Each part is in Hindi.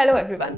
Hello everyone.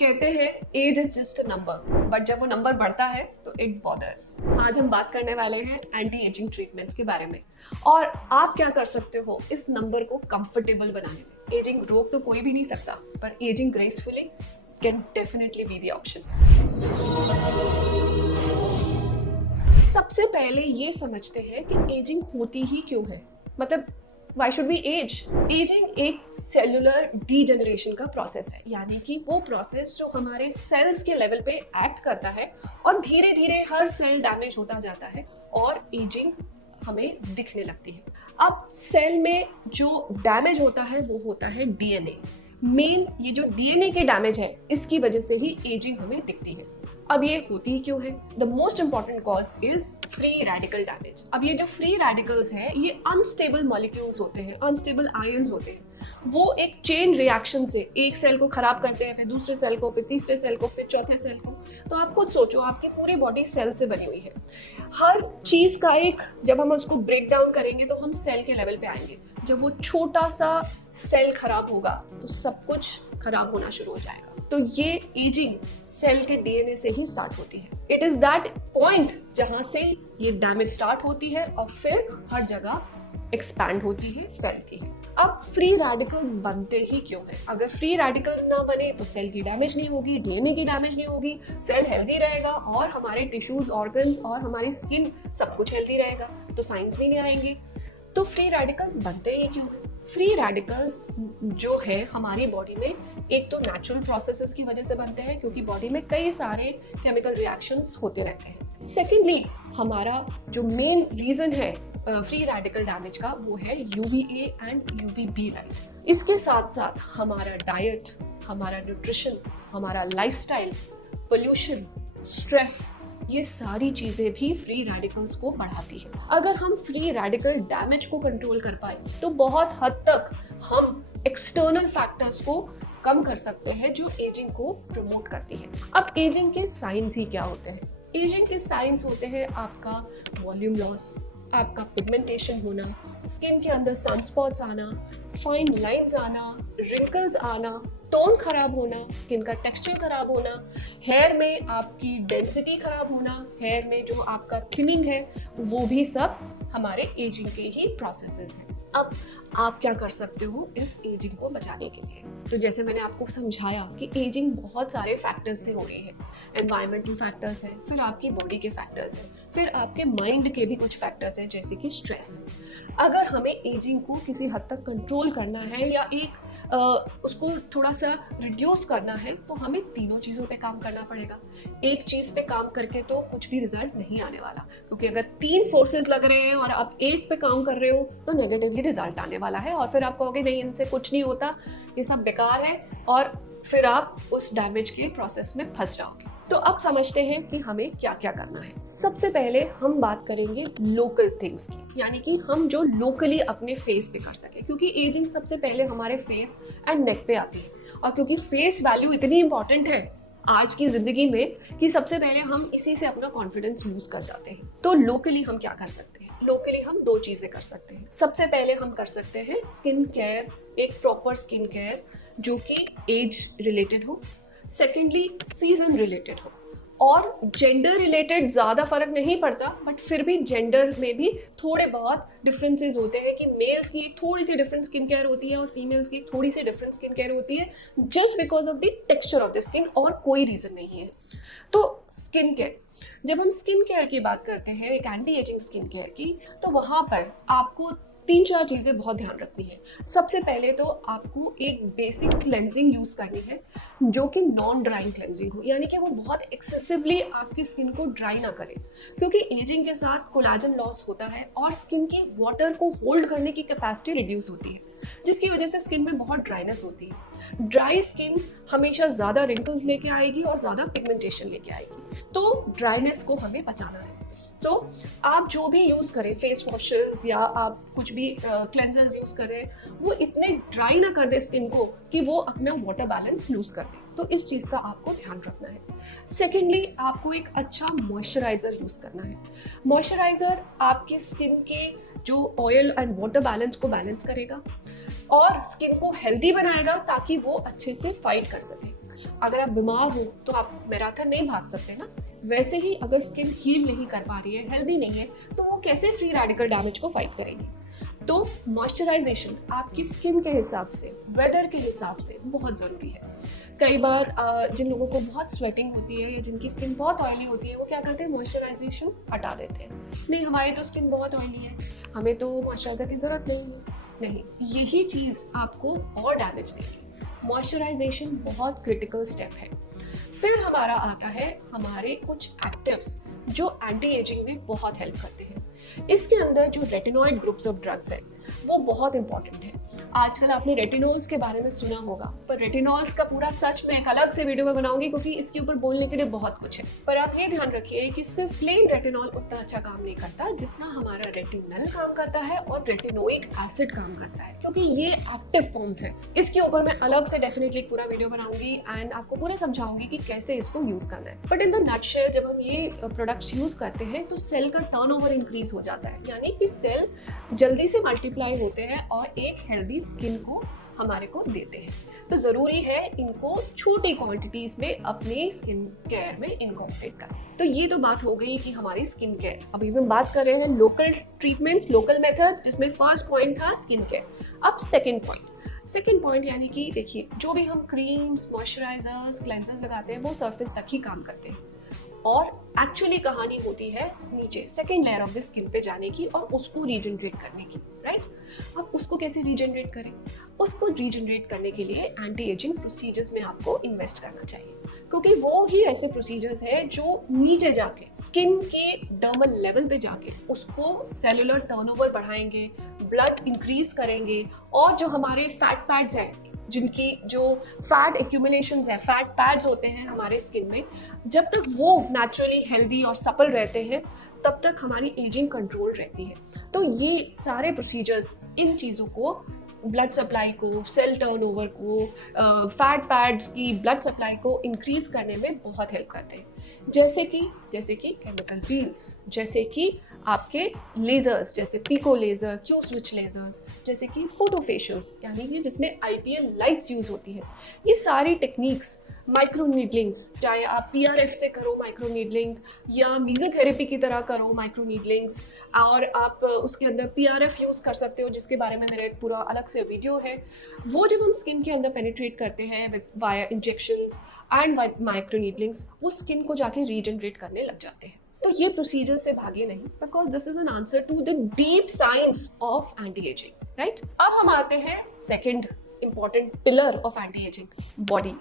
कहते हैं age is just a number, but जब वो नंबर बढ़ता है तो इट बॉदर्स। आज हम बात करने वाले हैं एंटी एजिंग ट्रीटमेंट्स के बारे में और आप क्या कर सकते हो इस नंबर को कंफर्टेबल बनाने में। एजिंग रोक तो कोई भी नहीं सकता, पर ageing gracefully can definitely be the option. सबसे पहले ये समझते हैं कि एजिंग होती ही क्यों है, मतलब Why should we age? Ageing एक सेलुलर डीजेनरेशन का प्रोसेस है, यानी कि वो प्रोसेस जो हमारे सेल्स के लेवल पे एक्ट करता है और धीरे धीरे हर सेल डैमेज होता जाता है और एजिंग हमें दिखने लगती है। अब सेल में जो डैमेज होता है वो होता है डीएनए। मेन ये जो डीएनए के डैमेज है इसकी वजह से ही एजिंग हमें दिखती है। अब ये होती ही क्यों है? The most important cause is free radical damage. अब ये जो फ्री रेडिकल्स हैं ये अनस्टेबल मॉलिक्यूल्स होते हैं, अनस्टेबल आयंस होते हैं। वो एक चेन रिएक्शन से एक सेल को खराब करते हैं, फिर दूसरे सेल को, फिर तीसरे सेल को, फिर चौथे सेल को। तो आप खुद सोचो, आपकी पूरी बॉडी सेल से बनी हुई है। हर चीज का एक, जब हम उसको ब्रेक डाउन करेंगे तो हम सेल के लेवल पे आएंगे। जब वो छोटा सा सेल खराब होगा तो सब कुछ खराब होना शुरू हो जाएगा। तो ये एजिंग सेल के डीएनए से ही स्टार्ट होती है। इट इज दैट पॉइंट जहां से ये डैमेज स्टार्ट होती है और फिर हर जगह एक्सपैंड होती है, फैलती है। अब फ्री रेडिकल्स बनते ही क्यों है? अगर फ्री रेडिकल्स ना बने तो सेल की डैमेज नहीं होगी, डीएनए की डैमेज नहीं होगी, सेल हेल्दी रहेगा और हमारे टिश्यूज, ऑर्गन्स और हमारी स्किन सब कुछ हेल्दी रहेगा, तो साइंस भी नहीं आएंगे। तो फ्री रेडिकल्स बनते ही क्यों है? फ्री रेडिकल्स जो है हमारी बॉडी में एक तो नेचुरल प्रोसेसेस की वजह से बनते हैं, क्योंकि बॉडी में कई सारे केमिकल रिएक्शंस होते रहते हैं। सेकेंडली, हमारा जो मेन रीजन है फ्री रेडिकल डैमेज का वो है UVA एंड UVB लाइट। इसके साथ साथ हमारा डाइट, हमारा न्यूट्रिशन, हमारा लाइफस्टाइल, पोल्यूशन, स्ट्रेस, ये सारी चीजें भी फ्री रेडिकल्स को बढ़ाती है। अगर हम फ्री रेडिकल डैमेज को कंट्रोल कर पाए तो बहुत हद तक हम एक्सटर्नल फैक्टर्स को कम कर सकते हैं जो एजिंग को प्रमोट करती है। अब एजिंग के साइंस ही क्या होते हैं? एजिंग के साइंस होते हैं आपका वॉल्यूम लॉस, आपका पिगमेंटेशन होना, स्किन के अंदर सनस्पॉट्स आना, फाइन लाइंस आना, रिंकल्स आना, टोन खराब होना, स्किन का टेक्सचर खराब होना, हेयर में आपकी डेंसिटी खराब होना, हेयर में जो आपका थिनिंग है वो भी सब हमारे एजिंग के ही प्रोसेसेस हैं। अब आप क्या कर सकते हो इस एजिंग को बचाने के लिए? तो जैसे मैंने आपको समझाया कि एजिंग बहुत सारे फैक्टर्स से हो रही है। एनवायरमेंटल फैक्टर्स हैं, फिर आपकी बॉडी के फैक्टर्स हैं, फिर आपके माइंड के भी कुछ फैक्टर्स हैं जैसे कि स्ट्रेस। अगर हमें एजिंग को किसी हद तक कंट्रोल करना है या उसको थोड़ा सा रिड्यूस करना है तो हमें तीनों चीज़ों पे काम करना पड़ेगा। एक चीज़ पे काम करके तो कुछ भी रिजल्ट नहीं आने वाला, क्योंकि अगर 3 फोर्सेस लग रहे हैं और आप एक पे काम कर रहे हो तो नेगेटिवली रिजल्ट आने वाला है और फिर आप कहोगे नहीं, इनसे कुछ नहीं होता, ये सब बेकार है, और फिर आप उस डैमेज के प्रोसेस में फंस जाओगे। तो अब समझते हैं कि हमें क्या क्या करना है। सबसे पहले हम बात करेंगे लोकल थिंग्स की, यानी कि हम जो लोकली अपने फेस पे कर सके, क्योंकि एजिंग सबसे पहले हमारे फेस एंड नेक पे आती है। और क्योंकि फेस वैल्यू इतनी इंपॉर्टेंट है आज की जिंदगी में कि सबसे पहले हम इसी से अपना कॉन्फिडेंस लूज कर जाते हैं। तो लोकली हम क्या कर सकते हैं? लोकली हम 2 चीजें कर सकते हैं। सबसे पहले हम कर सकते हैं स्किन केयर, एक प्रॉपर स्किन केयर जो कि एज रिलेटेड हो। सेकेंडली, सीजन रिलेटेड हो। और जेंडर रिलेटेड ज़्यादा फर्क नहीं पड़ता, बट फिर भी जेंडर में भी थोड़े बहुत डिफरेंसेस होते हैं कि मेल्स की एक थोड़ी सी डिफरेंट स्किन केयर होती है और फीमेल्स की थोड़ी सी डिफरेंट स्किन केयर होती है, just because of the texture of the skin, और कोई रीज़न नहीं है। तो स्किन केयर, जब हम स्किन केयर की बात करते हैं, एक एंटी एजिंग स्किन केयर की, तो वहाँ पर आपको 3-4 चीज़ें बहुत ध्यान रखनी है। सबसे पहले तो आपको एक बेसिक क्लेंजिंग यूज़ करनी है जो कि नॉन ड्राइंग क्लेंजिंग हो, यानी कि वो बहुत एक्सेसिवली आपकी स्किन को ड्राई ना करे, क्योंकि एजिंग के साथ कोलाजन लॉस होता है और स्किन की वाटर को होल्ड करने की कैपेसिटी रिड्यूस होती है, जिसकी वजह से स्किन में बहुत ड्राइनेस होती है। ड्राई स्किन हमेशा ज़्यादा रिंकल्स लेके आएगी और ज़्यादा पिगमेंटेशन लेके आएगी, तो ड्राइनेस को हमें बचाना है। तो आप जो भी यूज़ करें, फेस वॉशेस या आप कुछ भी क्लेंजर्स यूज़ करें, वो इतने ड्राई ना कर दे स्किन को कि वो अपना वाटर बैलेंस लूज कर दे। तो इस चीज़ का आपको ध्यान रखना है। सेकेंडली, आपको एक अच्छा मॉइस्चराइजर यूज़ करना है। मॉइस्चराइजर आपकी स्किन के जो ऑयल एंड वाटर बैलेंस को बैलेंस करेगा। और स्किन को हेल्दी बनाएगा ताकि वो अच्छे से फाइट कर सके। अगर आप बीमार हो तो आप मैराथन नहीं भाग सकते ना, वैसे ही अगर स्किन हील नहीं कर पा रही है, हेल्दी नहीं है, तो वो कैसे फ्री रेडिकल डैमेज को फाइट करेगी। तो मॉइस्चराइजेशन आपकी स्किन के हिसाब से, वेदर के हिसाब से बहुत ज़रूरी है। कई बार जिन लोगों को बहुत स्वेटिंग होती है या जिनकी स्किन बहुत ऑयली होती है, वो क्या करते हैं, मॉइस्चराइजेशन हटा देते हैं। नहीं, हमारी तो स्किन बहुत ऑयली है, हमें तो मॉइस्चराइजर की ज़रूरत नहीं है। नहीं, यही चीज़ आपको और डैमेज देगी। मॉइस्चराइजेशन बहुत क्रिटिकल स्टेप है। फिर हमारा आता है हमारे कुछ एक्टिव्स जो एंटी एजिंग में बहुत हेल्प करते हैं। इसके अंदर जो रेटिनॉइड ग्रुप्स ऑफ ड्रग्स है वो बहुत इंपॉर्टेंट है। आजकल आपने रेटिनॉल्स के बारे में सुना होगा, पर रेटिनॉल्स का पूरा सच मैं एक अलग से वीडियो में बनाऊंगी क्योंकि इसके ऊपर बोलने के लिए बहुत कुछ है। पर आप ये ध्यान रखिए कि सिर्फ प्लेन रेटिनॉल उतना अच्छा काम नहीं करता जितना हमारा रेटिनल काम करता है और रेटिनोइक एसिड काम करता है, क्योंकि ये एक्टिव फॉर्म्स है। इसके ऊपर मैं अलग से डेफिनेटली एक पूरा वीडियो बनाऊंगी एंड आपको पूरा समझाऊंगी कि कैसे इसको यूज करना है। बट इन द नटशेल जब हम ये प्रोडक्ट्स यूज करते हैं तो सेल का टर्नओवर इंक्रीज हो जाता है, यानी कि सेल जल्दी से मल्टीप्लाई होते हैं और एक हेल्दी स्किन को हमारे को देते हैं। तो जरूरी है इनको छोटी क्वांटिटीज में अपने स्किन केयर में इनकॉर्पोरेट करें। तो ये तो बात हो गई कि हमारी स्किन केयर। अभी हम बात कर रहे हैं लोकल ट्रीटमेंट्स, लोकल मेथड, जिसमें फर्स्ट पॉइंट था स्किन केयर। अब सेकेंड पॉइंट यानी कि देखिए, जो भी हम क्रीम्स, मॉइस्चराइजर्स, क्लेंजर्स लगाते हैं वो सरफेस तक ही काम करते हैं और एक्चुअली कहानी होती है नीचे second layer of the skin पे जाने की और उसको रीजनरेट करने की, राइट। अब उसको कैसे रीजनरेट करें? उसको रीजनरेट करने के लिए एंटी एजिंग प्रोसीजर्स में आपको इन्वेस्ट करना चाहिए, क्योंकि वो ही ऐसे प्रोसीजर्स है जो नीचे जाके स्किन के डर्मल लेवल पे जाके उसको सेलुलर टर्नओवर बढ़ाएंगे, ब्लड इंक्रीज करेंगे और जो हमारे फैट पैड्स हैं, जिनकी जो फैट एक्यूमुलेशंस है, फैट पैड्स होते हैं हमारे स्किन में, जब तक वो नेचुरली हेल्दी और सपल रहते हैं तब तक हमारी एजिंग कंट्रोल रहती है। तो ये सारे प्रोसीजर्स इन चीज़ों को, ब्लड सप्लाई को, सेल टर्नओवर को, फैट पैड्स की ब्लड सप्लाई को इंक्रीज करने में बहुत हेल्प करते हैं। जैसे कि केमिकल पील्स, जैसे कि आपके लेजर्स, जैसे pico laser, Q switch lasers, जैसे कि फोटो फेशियल्स, यानी कि जिसमें आईपीएल लाइट्स यूज होती है। ये सारी टेक्निक्स, माइक्रो नीडलिंग्स, चाहे आप पीआरएफ से करो माइक्रो नीडलिंग या मीजोथेरेपी की तरह करो माइक्रो नीडलिंग्स, और आप उसके अंदर पीआरएफ यूज कर सकते हो, जिसके बारे में मेरा एक पूरा अलग से वीडियो है। वो जब हम स्किन के अंदर पेनिट्रेट करते हैं with via injections and micro needlings, वो स्किन को जाके रीजनरेट करने लग जाते हैं। तो ये प्रोसीजर से भागिए नहीं, because this is an answer to the deep science of anti ageing, right. अब हम आते हैं second important pillar of anti ageing, body.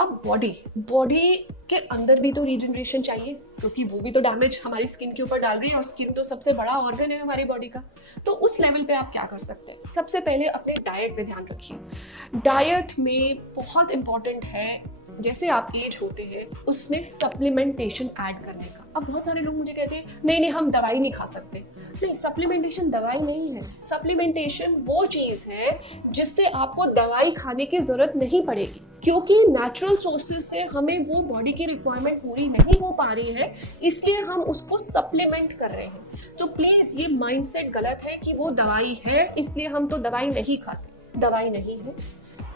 अब बॉडी के अंदर भी तो रीजनरेशन चाहिए, क्योंकि वो भी तो डैमेज हमारी स्किन के ऊपर डाल रही है और स्किन तो सबसे बड़ा ऑर्गन है हमारी बॉडी का। तो उस लेवल पे आप क्या कर सकते हैं? सबसे पहले अपने डाइट पे ध्यान रखिए। डाइट में बहुत इंपॉर्टेंट है, जैसे आप एज होते हैं उसमें सप्लीमेंटेशन ऐड करने का। अब बहुत सारे लोग मुझे कहते हैं नहीं हम दवाई नहीं खा सकते। नहीं, सप्लीमेंटेशन दवाई नहीं है। सप्लीमेंटेशन वो चीज़ है जिससे आपको दवाई खाने की ज़रूरत नहीं पड़ेगी, क्योंकि नेचुरल सोर्सेज से हमें वो बॉडी की रिक्वायरमेंट पूरी नहीं हो पा रही है, इसलिए हम उसको सप्लीमेंट कर रहे हैं। तो प्लीज़ ये माइंडसेट गलत है कि वो दवाई है इसलिए हम तो दवाई नहीं खाते। दवाई नहीं है,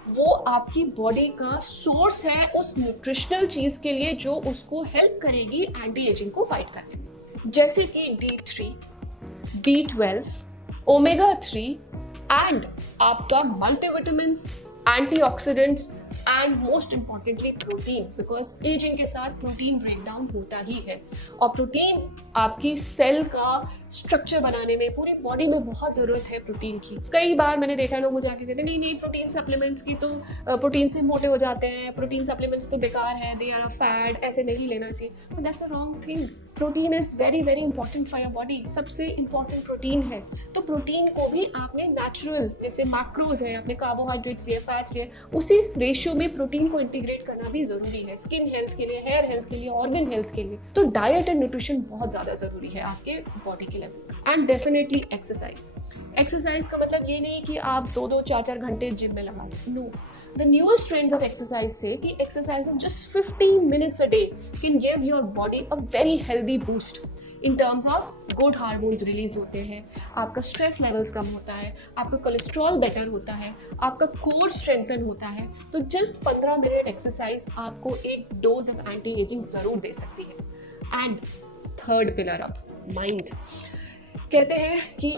वो आपकी बॉडी का सोर्स है उस न्यूट्रिशनल चीज़ के लिए जो उसको हेल्प करेगी एंटी एजिंग को फाइट करने में, जैसे कि D3, B12, ओमेगा 3 एंड आपका multivitamins, antioxidants and most importantly protein, because ageing के साथ प्रोटीन ब्रेक डाउन होता ही है और प्रोटीन आपकी सेल का स्ट्रक्चर बनाने में, पूरी बॉडी में बहुत ज़रूरत है प्रोटीन की। कई बार मैंने देखा लोग मुझे आके कहते हैं नहीं प्रोटीन सप्लीमेंट्स की तो प्रोटीन से मोटे हो जाते हैं, प्रोटीन सप्लीमेंट्स तो बेकार है, दे आर अ फैट, ऐसे नहीं लेना चाहिए। But that's a wrong thing. Protein is very very important for your body, सबसे इंपॉर्टेंट प्रोटीन है। तो प्रोटीन को भी आपने नेचुरल, जैसे मैक्रोज है, आपने कार्बोहाइड्रेट्स लिए, फैट्स लिए, उसी रेशियो में प्रोटीन को इंटीग्रेट करना भी ज़रूरी है, स्किन हेल्थ के लिए, हेयर हेल्थ के लिए, ऑर्गन हेल्थ के लिए। तो डाइट एंड न्यूट्रिशन बहुत ज़्यादा ज़रूरी है आपके बॉडी के लेवल। एंड डेफिनेटली एक्सरसाइज का मतलब ये नहीं कि आप 2-2, 4-4 घंटे जिम में लगा दें। No, the newest trends of exercise say कि exercising just 15 minutes a day can give your body a very healthy boost. In terms of good hormones release होते हैं, आपका स्ट्रेस लेवल्स कम होता है, आपका कोलेस्ट्रॉल बेटर होता है, आपका कोर स्ट्रेंथन होता है। तो जस्ट 15 मिनट एक्सरसाइज आपको एक डोज ऑफ एंटी एजिंग जरूर दे सकती है। एंड थर्ड पिलर अब माइंड। कहते हैं कि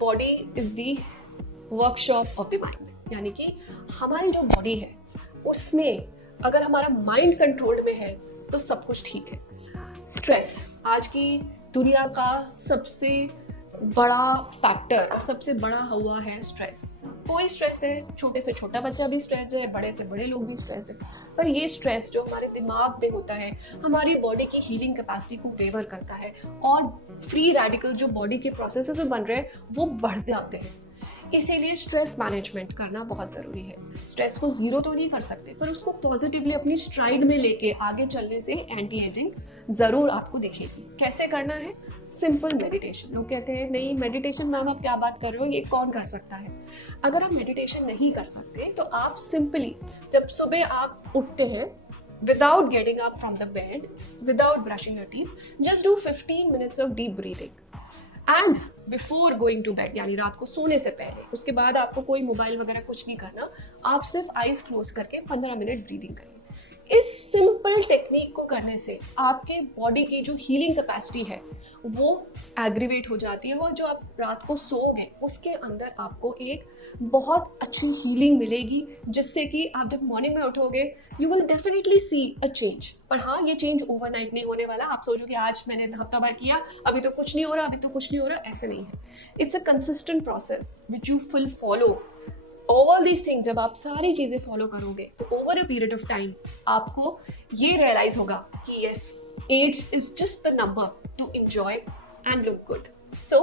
body is the workshop of the mind, यानी कि हमारी जो बॉडी है उसमें अगर हमारा माइंड कंट्रोल में है तो सब कुछ ठीक है। स्ट्रेस आज की दुनिया का सबसे बड़ा फैक्टर और सबसे बड़ा हुआ है स्ट्रेस। कोई स्ट्रेस है, छोटे से छोटा बच्चा भी स्ट्रेस है, बड़े से बड़े लोग भी स्ट्रेस है, पर ये स्ट्रेस जो हमारे दिमाग पे होता है हमारी बॉडी की हीलिंग कैपेसिटी को वेवर करता है और फ्री रेडिकल जो बॉडी के प्रोसेसेस में बन रहे हैं वो बढ़ जाते हैं। इसीलिए स्ट्रेस मैनेजमेंट करना बहुत ज़रूरी है। स्ट्रेस को ज़ीरो तो नहीं कर सकते, पर उसको पॉजिटिवली अपनी स्ट्राइड में लेके आगे चलने से एंटी एजिंग ज़रूर आपको दिखेगी। कैसे करना है? Simple meditation. लोग कहते हैं नहीं मेडिटेशन मैम आप क्या बात कर रहे हो, ये कौन कर सकता है? अगर आप मेडिटेशन नहीं कर सकते तो आप सिंपली जब सुबह आप उठते हैं, without getting up from the bed, without brushing your teeth, just do 15 minutes of deep breathing and before going to bed, यानी रात को सोने से पहले। उसके बाद आपको कोई मोबाइल वगैरह कुछ नहीं करना, आप सिर्फ आईज क्लोज करके 15 मिनट ब्रीदिंग करिए। इस सिंपल टेक्निक को करने से आपके बॉडी की जो हीलिंग कैपेसिटी है वो एग्रीवेट हो जाती है और जो आप रात को सोओगे उसके अंदर आपको एक बहुत अच्छी हीलिंग मिलेगी, जिससे कि आप जब मॉर्निंग में उठोगे you will definitely see a change. पर हाँ, ये चेंज ओवरनाइट नहीं होने वाला। आप सोचोगे आज मैंने हफ्ता भर किया अभी तो कुछ नहीं हो रहा, अभी तो कुछ नहीं हो रहा, ऐसे नहीं है। It's a consistent process which you will follow. All these things जब आप सारी चीज़ें फॉलो करोगे तो over a period of time आपको ये रियलाइज होगा कि yes, age is just the number to enjoy and look good. So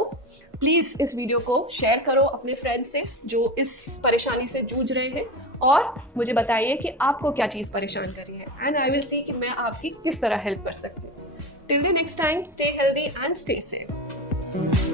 please इस वीडियो को शेयर करो अपने फ्रेंड्स से जो इस परेशानी से जूझ रहे हैं और मुझे बताइए कि आपको क्या चीज़ परेशान कर रही है एंड आई विल सी कि मैं आपकी किस तरह हेल्प कर सकती हूँ। Till the next time, stay healthy and stay safe.